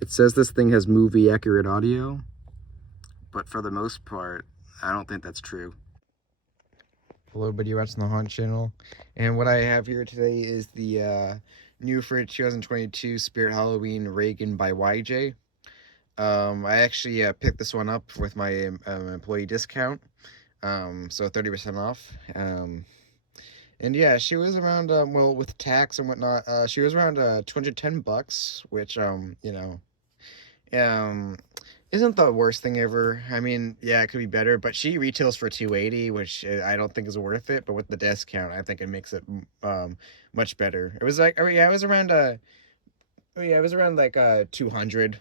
It says this thing has movie accurate audio, but for the most part, I don't think that's true. Hello, everybody watching the Haunt Channel, and what I have here today is the new for 2022 Spirit Halloween Regan by YJ. I actually picked this one up with my employee discount, so 30% off. And yeah, she was around well, with tax and whatnot, she was around $210, which um isn't the worst thing ever. I mean, yeah, it could be better, but she retails for 280, which I don't think is worth it. But with the discount, I think it makes it much better. It was like, oh yeah, it was around like 200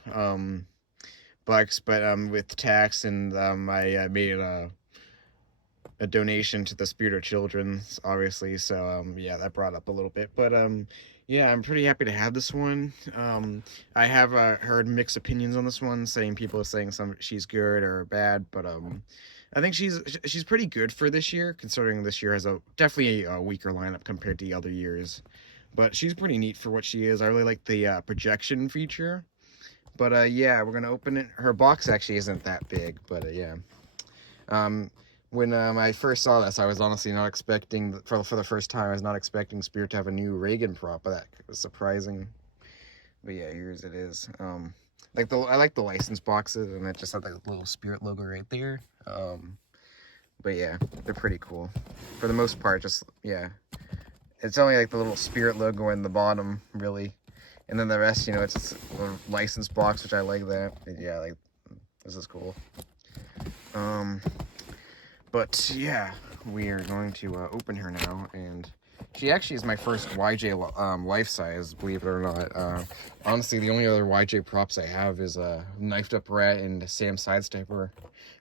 bucks, but with tax, and I made a donation to the Spirit of Children, obviously. So yeah, that brought up a little bit, but yeah, I'm pretty happy to have this one. I have heard mixed opinions on this one, saying people are saying she's good or bad, but I think she's pretty good for this year, considering this year has definitely a weaker lineup compared to the other years. But she's pretty neat for what she is. I really like the projection feature. But yeah, we're gonna open it. Her box actually isn't that big, but yeah. When I first saw this, I was honestly not expecting, for the first time, I was not expecting Spirit to have a new Regan prop, but that was surprising. But yeah, here's it is. I like the license boxes, and it just had like a little Spirit logo right there. But yeah, they're pretty cool. For the most part, just, yeah. It's only like the little Spirit logo in the bottom, really. And then the rest, it's just a license box, which I like that. Yeah, like, this is cool. But yeah, we are going to open her now, and she actually is my first YJ life size, believe it or not. Honestly, the only other YJ props I have is a knifed up rat and Sam Sidestepper.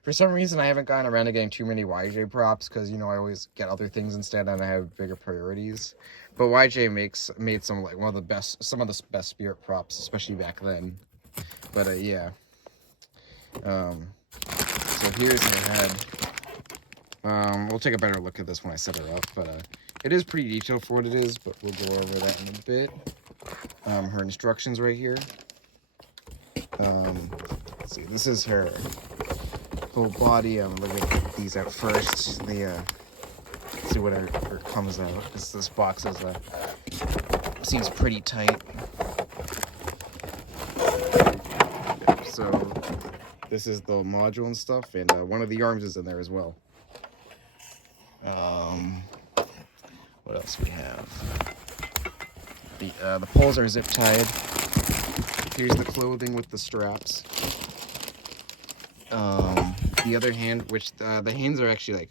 For some reason, I haven't gotten around to getting too many YJ props, because I always get other things instead, and I have bigger priorities. But YJ made some of the best Spirit props, especially back then. But yeah. So here's her head. We'll take a better look at this when I set her up, but it is pretty detailed for what it is, but we'll go over that in a bit. Her instructions right here. Let's see, this is her whole body. Let me get these out first. See what her comes out. This box is seems pretty tight. So this is the module and stuff, and one of the arms is in there as well. What else we have? The poles are zip tied. Here's the clothing with the straps. The other hand, which the hands are actually like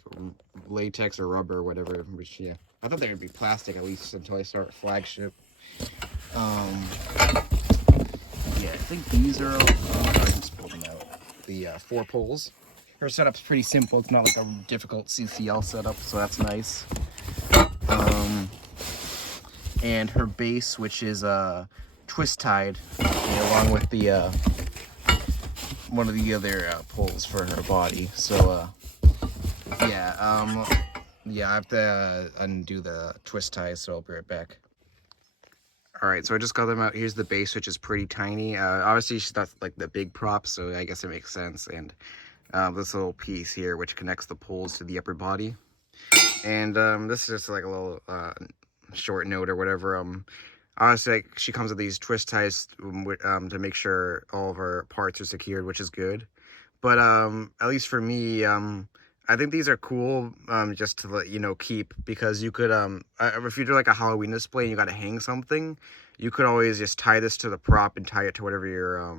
latex or rubber or whatever, which, yeah, I thought they would be plastic at least until I start Flagship. Yeah, I think these are, I just pulled them out. The 4 poles. Her setup's pretty simple. It's not like a difficult CCL setup, so that's nice. And her base, which is twist tied, along with the one of the other poles for her body. So yeah, yeah, I have to undo the twist ties, so I'll be right back. Alright, so I just got them out. Here's the base, which is pretty tiny. Obviously, she's not like the big prop, so I guess it makes sense. And this little piece here, which connects the poles to the upper body. And this is just like a little short note or whatever. Honestly, like, she comes with these twist ties to make sure all of her parts are secured, which is good. But at least for me, I think these are cool, just to let keep, because you could if you do like a Halloween display and you got to hang something, you could always just tie this to the prop and tie it to whatever you're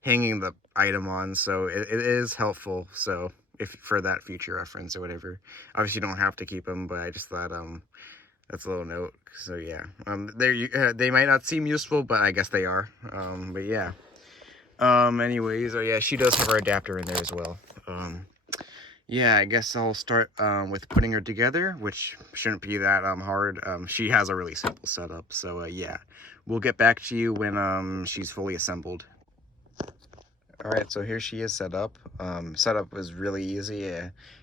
hanging the item on. So it is helpful. So if for that future reference or whatever, obviously you don't have to keep them, but I just thought that's a little note. So yeah, they might not seem useful, but I guess they are. But yeah. Anyways, oh yeah, she does have her adapter in there as well. Yeah, I guess I'll start with putting her together, which shouldn't be that hard. She has a really simple setup, so yeah, we'll get back to you when she's fully assembled. Alright, so here she is set up. Setup was really easy.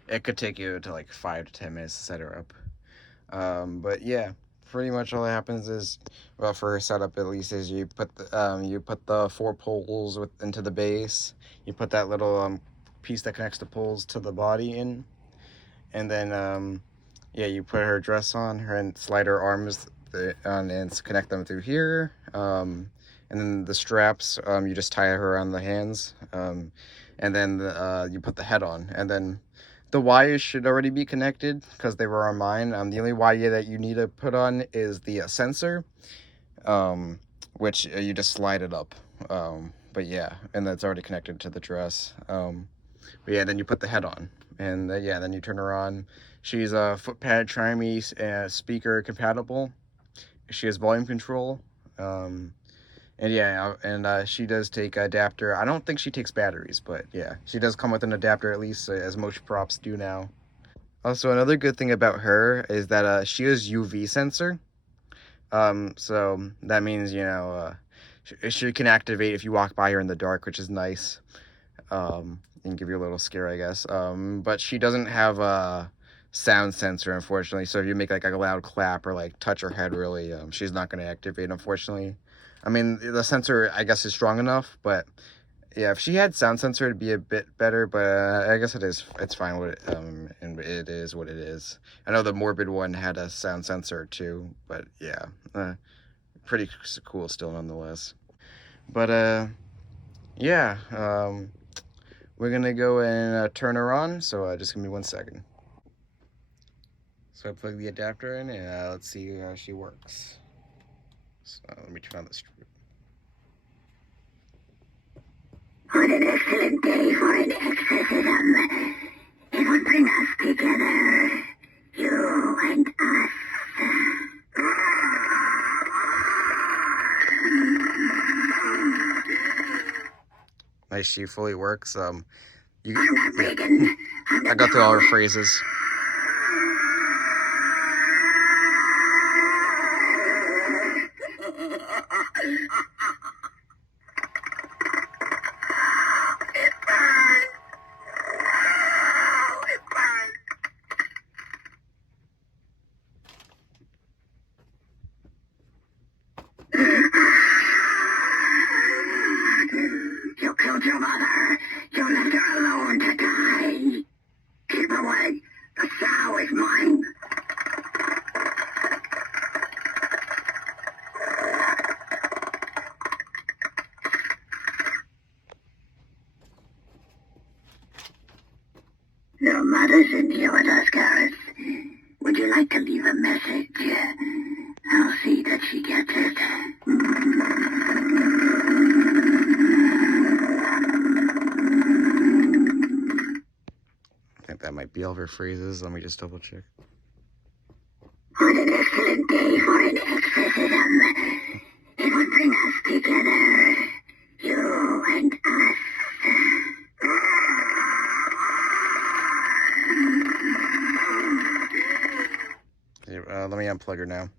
It could take you to like 5 to 10 minutes to set her up. But yeah, pretty much all that happens is, well, for her setup at least, is you put the 4 poles into the base. You put that little piece that connects the poles to the body in, and then yeah, you put her dress on her and slide her arms on and connect them through here. And then the straps, you just tie her on the hands, and then you put the head on, and then the wires should already be connected because they were on mine. The only wire that you need to put on is the sensor, which you just slide it up. But yeah, and that's already connected to the dress. But yeah, then you put the head on, and yeah, then you turn her on. She's a footpad Trimes speaker compatible. She has volume control. And yeah, and she does take adapter. I don't think she takes batteries, but yeah, she does come with an adapter at least, as most props do now. Also, another good thing about her is that she has UV sensor. So that means, you know, she can activate if you walk by her in the dark, which is nice. And give you a little scare, I guess. But she doesn't have a sound sensor, unfortunately. So if you make like a loud clap or like touch her head really, she's not going to activate, unfortunately. I mean, the sensor, I guess, is strong enough, but yeah, if she had sound sensor, it'd be a bit better, but I guess it's fine with it, and it is what it is. I know the Morbid one had a sound sensor too, but yeah, pretty cool still nonetheless. But yeah, we're gonna go and turn her on, so just give me 1 second. So I plug the adapter in, and let's see how she works. So let me turn on the strip. What an excellent day for an exorcism. It will bring us together, you and us. Nice, she fully works. I'm not Regan. I got through all her phrases. You killed your mother. You left her alone to die. Keep away. The sow is mine. Your mother's in here with us, Gareth. Would you like to leave a message? I'll see that she gets it. I think that might be all of her phrases. Let me just double check. What an excellent day for an exorcism. It will bring us together, you and us. Let me unplug her now.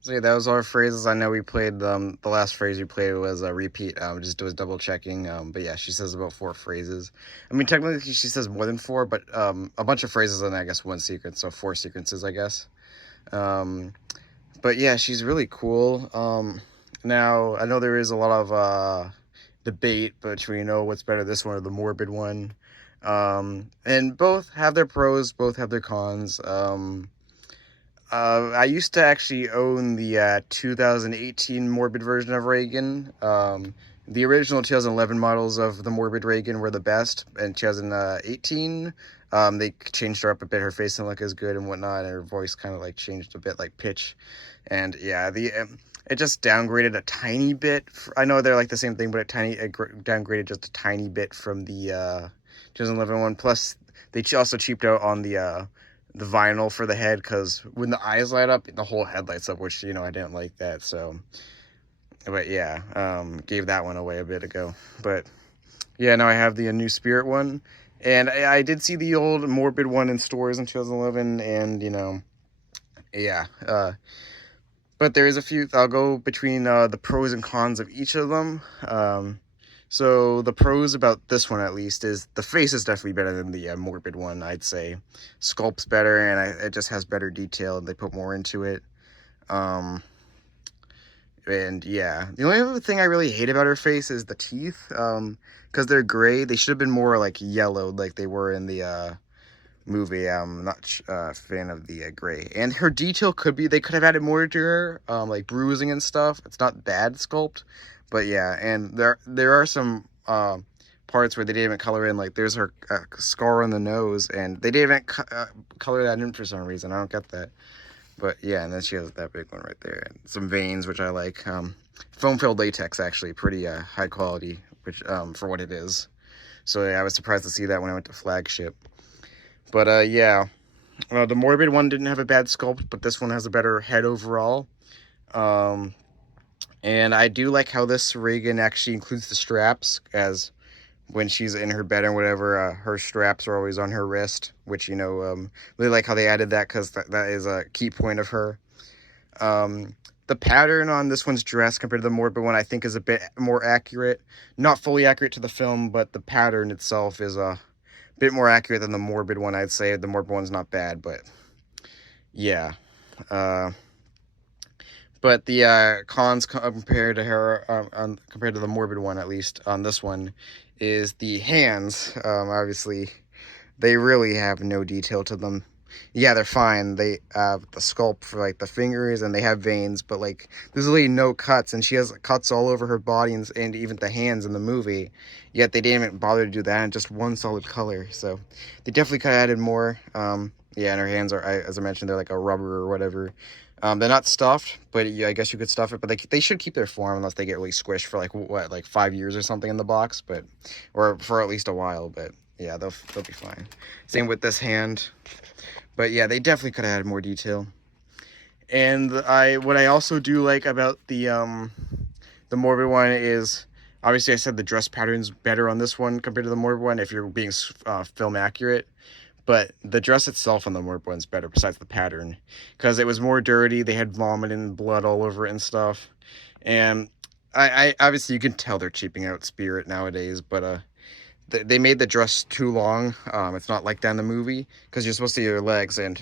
So yeah, that was all our phrases. I know we played, the last phrase we played was a repeat, just was double checking, but yeah, she says about 4 phrases. I mean, technically she says more than 4, but a bunch of phrases and I guess 1 sequence, so 4 sequences, I guess. But yeah, she's really cool. Now, I know there is a lot of debate between, what's better, this one or the Morbid one. And both have their pros, both have their cons. I used to actually own the 2018 Morbid version of Regan. The original 2011 models of the Morbid Regan were the best. In 2018, they changed her up a bit. Her face didn't look as good and whatnot, and her voice kind of like changed a bit, like pitch. And yeah, it just downgraded a tiny bit. I know they're like the same thing, but it downgraded just a tiny bit from the 2011 one. Plus, they also cheaped out on the vinyl for the head, because when the eyes light up, the whole head lights up, which, you know, I didn't like that. So, but yeah, gave that one away a bit ago. But yeah, now I have the new Spirit one, and I did see the old Morbid one in stores in 2011, and you know, yeah, but there is a few. I'll go between the pros and cons of each of them. So the pros about this one, at least, is the face is definitely better than the morbid one, I'd say. Sculpt's better, and it just has better detail. They put more into it. And yeah, the only other thing I really hate about her face is the teeth. Because they're gray. They should have been more like yellowed, like they were in the movie. I'm not a fan of the gray. And her detail they could have added more to her, like bruising and stuff. It's not bad sculpt, but yeah. And there are some parts where they didn't even color in, like there's her scar on the nose, and they didn't even color that in for some reason. I don't get that. But yeah, and then she has that big one right there, and some veins, which I like. Foam-filled latex, actually, pretty high quality, which for what it is. So yeah, I was surprised to see that when I went to Flagship. But yeah, the morbid one didn't have a bad sculpt, but this one has a better head overall. And I do like how this Regan actually includes the straps, as when she's in her bed or whatever, her straps are always on her wrist, which, really like how they added that, because that is a key point of her. The pattern on this one's dress compared to the morbid one, I think, is a bit more accurate. Not fully accurate to the film, but the pattern itself is a bit more accurate than the morbid one, I'd say. The morbid one's not bad, but yeah. But the cons compared to her, compared to the morbid one, at least on this one, is the hands. Obviously, they really have no detail to them. Yeah, they're fine. They have the sculpt for like the fingers, and they have veins, but like there's really no cuts, and she has cuts all over her body and even the hands in the movie. Yet they didn't even bother to do that in just one solid color. So they definitely could have added more. Yeah, and her hands are, as I mentioned, they're like a rubber or whatever. They're not stuffed, but yeah, I guess you could stuff it. But they should keep their form unless they get really squished for like 5 years or something in the box, or for at least a while. But yeah, they'll be fine. Same with this hand. But yeah, they definitely could have added more detail. And what I also do like about the morbid one is, obviously I said the dress pattern's better on this one compared to the morbid one if you're being film accurate. But the dress itself on the morbid one's better besides the pattern, because it was more dirty. They had vomit and blood all over it and stuff. And I obviously you can tell they're cheaping out Spirit nowadays, but they made the dress too long. It's not like that in the movie, because you're supposed to see your legs, and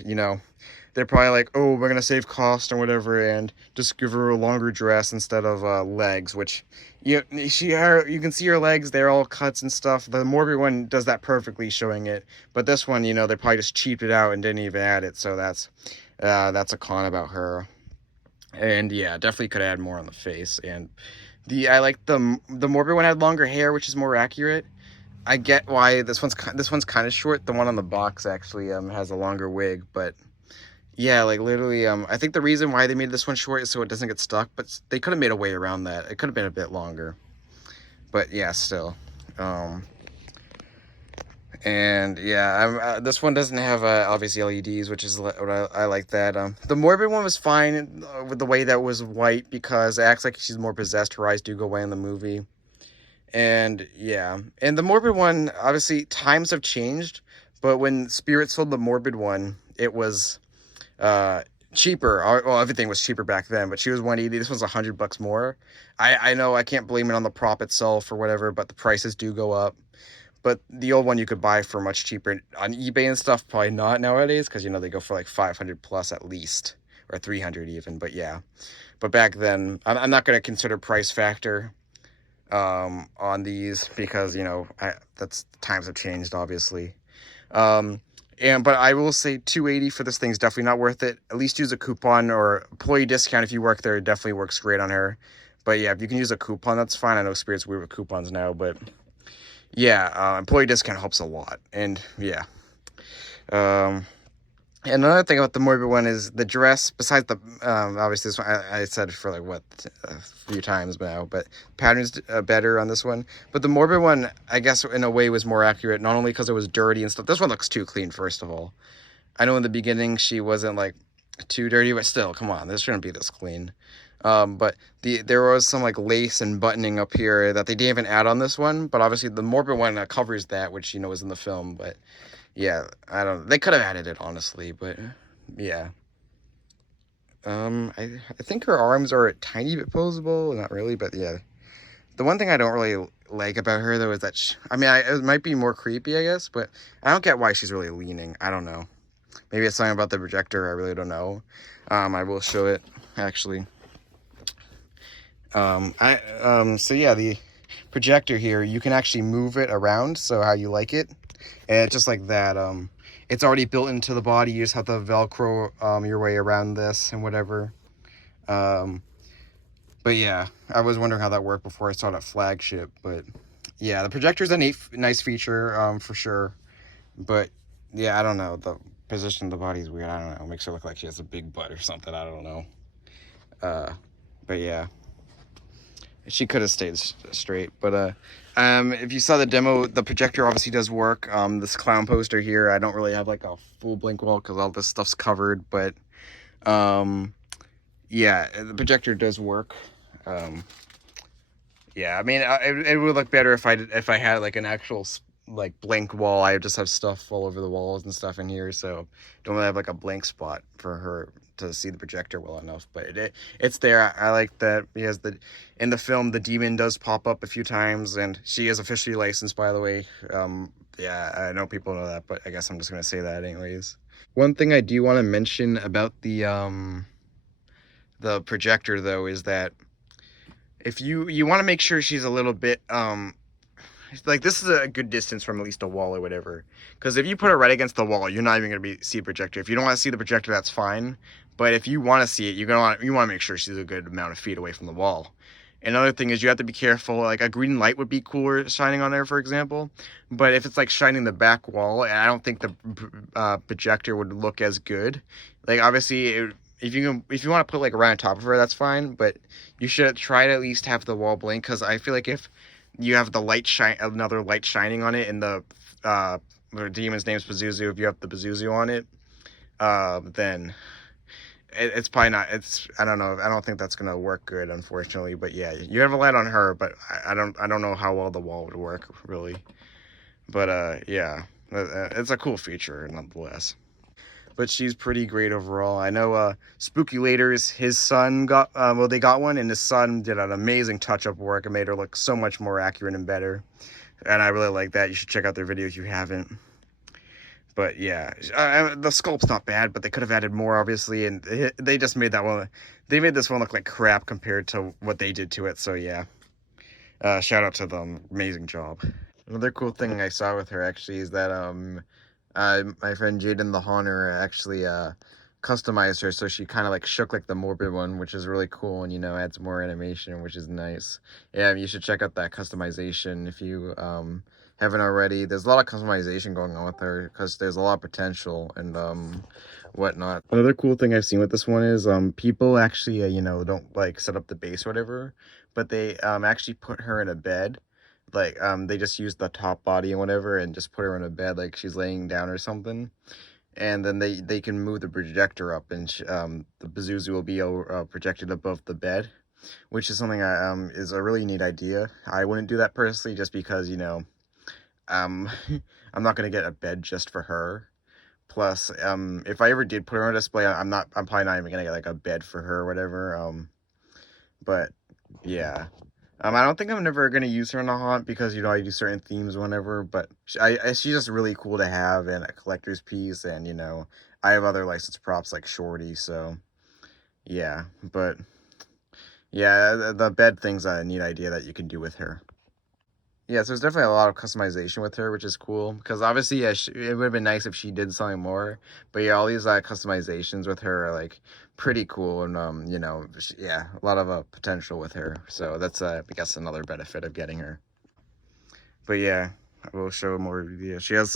they're probably like, oh, we're gonna save cost or whatever, and just give her a longer dress instead of legs, which you can see her legs, they're all cuts and stuff. The morbid one does that perfectly, showing it, but this one, they probably just cheaped it out and didn't even add it. So that's a con about her. And yeah, definitely could add more on the face. And I like the morbid one had longer hair, which is more accurate. I get why this one's kind of short. The one on the box actually has a longer wig, but yeah, like literally, I think the reason why they made this one short is so it doesn't get stuck, but they could have made a way around that. It could have been a bit longer, but yeah, still. And yeah, this one doesn't have obviously LEDs, which is what I like that. The morbid one was fine with the way that was white, because it acts like she's more possessed. Her eyes do go away in the movie. And yeah, and the morbid one, obviously times have changed, but when Spirit sold the morbid one, it was cheaper. Well, everything was cheaper back then, but she was $180. This one's $100 more. I know I can't blame it on the prop itself or whatever, but the prices do go up. But the old one you could buy for much cheaper on eBay and stuff. Probably not nowadays, because they go for like 500 plus at least, or 300 even. But yeah, but back then, I'm not going to consider price factor on these, because that's times have changed, obviously. But I will say $280 for this thing's definitely not worth it. At least use a coupon or employee discount if you work there. It definitely works great on her. But yeah, if you can use a coupon, that's fine. I know Spirit's weird with coupons now, but yeah, employee discount helps a lot. And yeah. And another thing about the morbid one is the dress. Besides the obviously this one, I said it for like a few times now, but pattern's better on this one. But the morbid one, I guess in a way, was more accurate, not only because it was dirty and stuff. This one looks too clean, first of all. I know in the beginning she wasn't like too dirty, but still, come on, this shouldn't be this clean. But there was some like lace and buttoning up here that they didn't even add on this one. But obviously the morbid one covers that, which is in the film, but. Yeah, I don't. They could have added it, honestly, but yeah. I think her arms are a tiny bit posable, not really, but yeah. The one thing I don't really like about her though is that it might be more creepy, I guess, but I don't get why she's really leaning. I don't know. Maybe it's something about the projector. I really don't know. I will show it actually. So yeah, the projector here, you can actually move it around so how you like it, and it's just like that. It's already built into the body. You just have to Velcro your way around this and whatever. But yeah, I was wondering how that worked before I saw that flagship. But yeah, the projector is a nice feature for sure. But yeah, I don't know, the position of the body is weird. I don't know, it makes her look like she has a big butt or something. I don't know. But yeah, she could have stayed straight. But if you saw the demo, the projector obviously does work. This clown poster here, I don't really have like a full blink wall because all this stuff's covered, but yeah, the projector does work. Yeah, I mean, it would look better if I had like an actual like blank wall. I just have stuff all over the walls and stuff in here, so don't really have like a blank spot for her to see the projector well enough. But it's there. I like that because in the film the demon does pop up a few times, and she is officially licensed, by the way. Yeah, I know people know that, but I guess I'm just gonna say that anyways. One thing I do want to mention about the projector though is that if you want to make sure she's a little bit like this is a good distance from at least a wall or whatever, because if you put her right against the wall, you're not even going to see the projector. If you don't want to see the projector, that's fine, but if you want to see it, you want to make sure she's a good amount of feet away from the wall. Another thing is you have to be careful. Like a green light would be cooler shining on there, for example, but if it's like shining the back wall, I don't think the projector would look as good. Like obviously if you want to put like right on top of her, that's fine, but you should try to at least have the wall blink, because I feel like if you have the another light shining on it, and the demon's name's Pazuzu, if you have the Pazuzu on it, then it's probably not. I don't know. I don't think that's gonna work good, unfortunately. But yeah, you have a light on her, but I don't know how well the wall would work really. But yeah, it's a cool feature nonetheless. But she's pretty great overall. I know Spooky Later's, his son got, they got one, and his son did an amazing touch-up work and made her look so much more accurate and better. And I really like that. You should check out their video if you haven't. But yeah, the sculpt's not bad, but they could have added more, obviously, and they just made that one, they made this one look like crap compared to what they did to it, so yeah. Shout out to them, amazing job. Another cool thing I saw with her, actually, is that, my friend Jaden the Haunter actually customized her so she kind of like shook like the morbid one, which is really cool, and adds more animation, which is nice. Yeah, you should check out that customization if you haven't already. There's a lot of customization going on with her because there's a lot of potential and whatnot. Another cool thing I've seen with this one is people actually don't like set up the base or whatever, but they actually put her in a bed. Like they just use the top body and whatever and just put her in a bed like she's laying down or something, and then they can move the projector up, and the Pazuzu will be projected above the bed, which is something is a really neat idea. I wouldn't do that personally, just because I'm not gonna get a bed just for her. Plus if I ever did put her on display, I'm probably not even gonna get like a bed for her or whatever. But yeah. I don't think I'm never going to use her in a haunt because, I do certain themes whenever, but she's just really cool to have and a collector's piece, and, I have other licensed props like Shorty, so, yeah, but, yeah, the bed thing's a neat idea that you can do with her. Yeah, so there's definitely a lot of customization with her, which is cool, because obviously, yeah, it would have been nice if she did something more, but yeah, all these customizations with her are, like, pretty cool, and, yeah, a lot of potential with her, so that's, I guess, another benefit of getting her. But yeah, I will show more videos. She has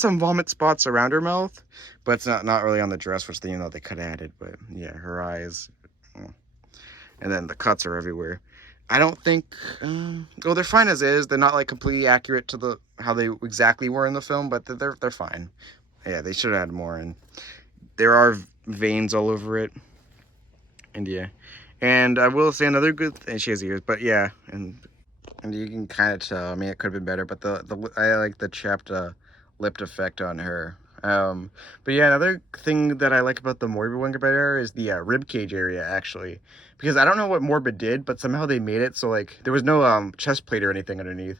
some vomit spots around her mouth, but it's not really on the dress, which they could have added, but yeah, her eyes, and then the cuts are everywhere. I don't think, well, they're fine as is. They're not like completely accurate to how they exactly were in the film, but they're fine. Yeah, they should have had more, and there are veins all over it. And yeah, and I will say another good thing, she has ears, but yeah, and you can kind of tell. I mean, it could have been better, but I like the chapped lipped effect on her. But yeah, another thing that I like about the Morbid one better is the rib cage area, actually, because I don't know what Morbid did, but somehow they made it so like there was no chest plate or anything underneath,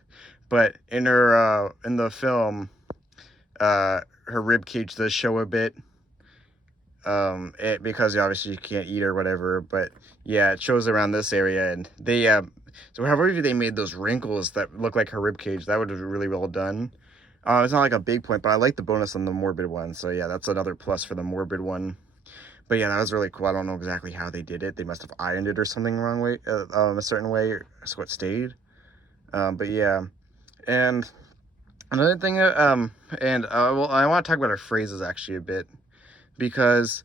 but in her in the film, her rib cage does show a bit, because obviously you can't eat or whatever, but yeah, it shows around this area, and they so however they made those wrinkles that look like her rib cage, that would have been really well done. It's not like a big point, but I like the bonus on the Morbid one, so yeah, that's another plus for the Morbid one. But yeah, that was really cool. I don't know exactly how they did it. They must have ironed it or something wrong way, a certain way, so it stayed. But yeah, and another thing, well, I want to talk about our phrases actually a bit, because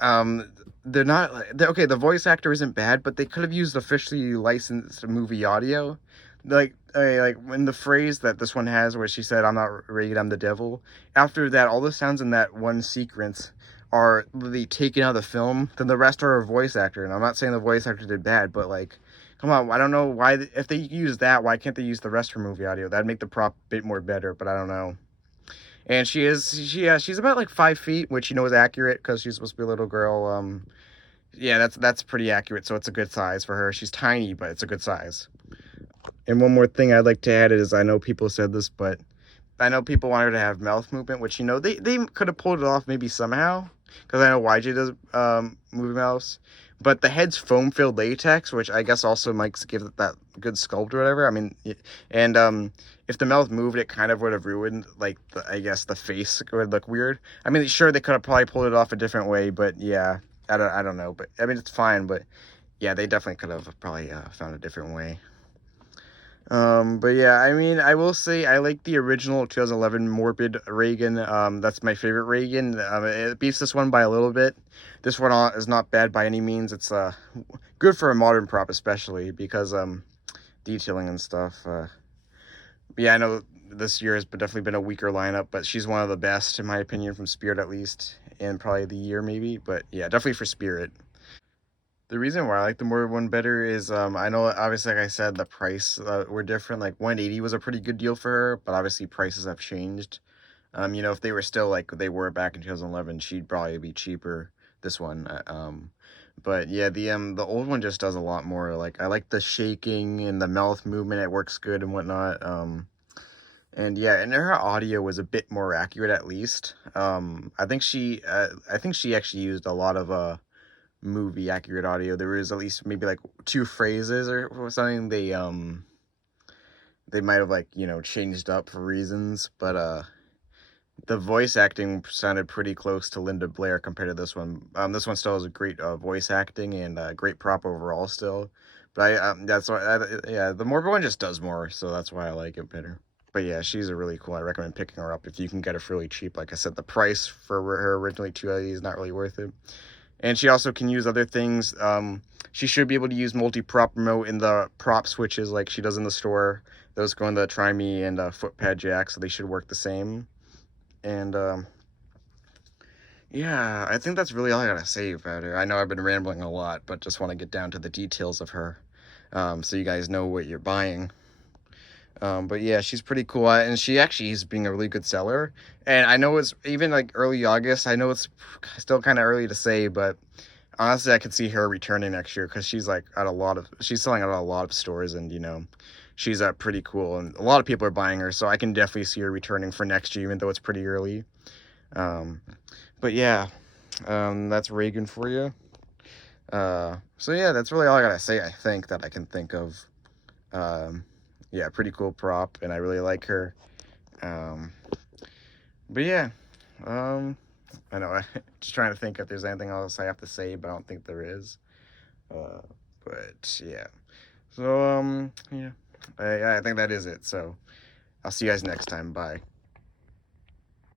they're not okay. The voice actor isn't bad, but they could have used officially licensed movie audio, like when the phrase that this one has, where she said, "I'm not Regan, I'm the devil." After that, all the sounds in that one sequence are really taken out of the film. Then the rest are a voice actor, and I'm not saying the voice actor did bad, but like, come on, I don't know why if they use that, why can't they use the rest for movie audio? That'd make the prop a bit more better, but I don't know. And she's about like 5 feet, which is accurate because she's supposed to be a little girl. Yeah, that's pretty accurate, so it's a good size for her. She's tiny, but it's a good size. And one more thing I'd like to add is, I know people said this, but I know people want her to have mouth movement, which they could have pulled it off maybe somehow, because I know YJ does movie mouths. But the head's foam-filled latex, which I guess also might give it that good sculpt or whatever. I mean, and if the mouth moved, it kind of would have ruined, like, I guess the face would look weird. I mean, sure, they could have probably pulled it off a different way, but yeah, I don't know. But I mean, it's fine, but yeah, they definitely could have probably found a different way. But yeah, I mean, I will say I like the original 2011 Morbid Regan. That's my favorite Regan. It beats this one by a little bit. This one is not bad by any means. It's good for a modern prop, especially because detailing and stuff. Yeah, I know this year has definitely been a weaker lineup, but she's one of the best in my opinion, from Spirit at least, and probably the year maybe. But yeah, definitely for Spirit. The reason why I like the Morbid one better is, I know obviously, like I said, the price were different. Like 180 was a pretty good deal for her, but obviously prices have changed. If they were still like they were back in 2011, she'd probably be cheaper. This one, but yeah, the old one just does a lot more. Like, I like the shaking and the mouth movement; it works good and whatnot. And yeah, and her audio was a bit more accurate, at least. I think she actually used a lot of movie accurate audio. There was at least maybe like 2 phrases or something they might have, like, changed up for reasons, but the voice acting sounded pretty close to Linda Blair compared to this one. This one still has a great voice acting and great prop overall still, but that's why yeah, the Morbid one just does more, so that's why I like it better. But yeah, she's a really cool. I recommend picking her up if you can get her fairly cheap. Like I said, the price for her originally 280 is not really worth it. And she also can use other things. She should be able to use multi-prop remote in the prop switches like she does in the store. Those go in the Try Me and foot pad jack, so they should work the same. And yeah, I think that's really all I gotta say about her. I know I've been rambling a lot, but just want to get down to the details of her, so you guys know what you're buying. But yeah, she's pretty cool, and she actually is being a really good seller. And I know it's even like early August. I know it's still kind of early to say, but honestly, I could see her returning next year, because she's like she's selling at a lot of stores, and she's pretty cool, and a lot of people are buying her, so I can definitely see her returning for next year, even though it's pretty early. But yeah, that's Regan for you. So yeah, that's really all I gotta say. I think that I can think of. Yeah, pretty cool prop, and I really like her. But yeah, I know, I'm just trying to think if there's anything else I have to say, but I don't think there is. But yeah, so yeah, I think that is it. So I'll see you guys next time. Bye.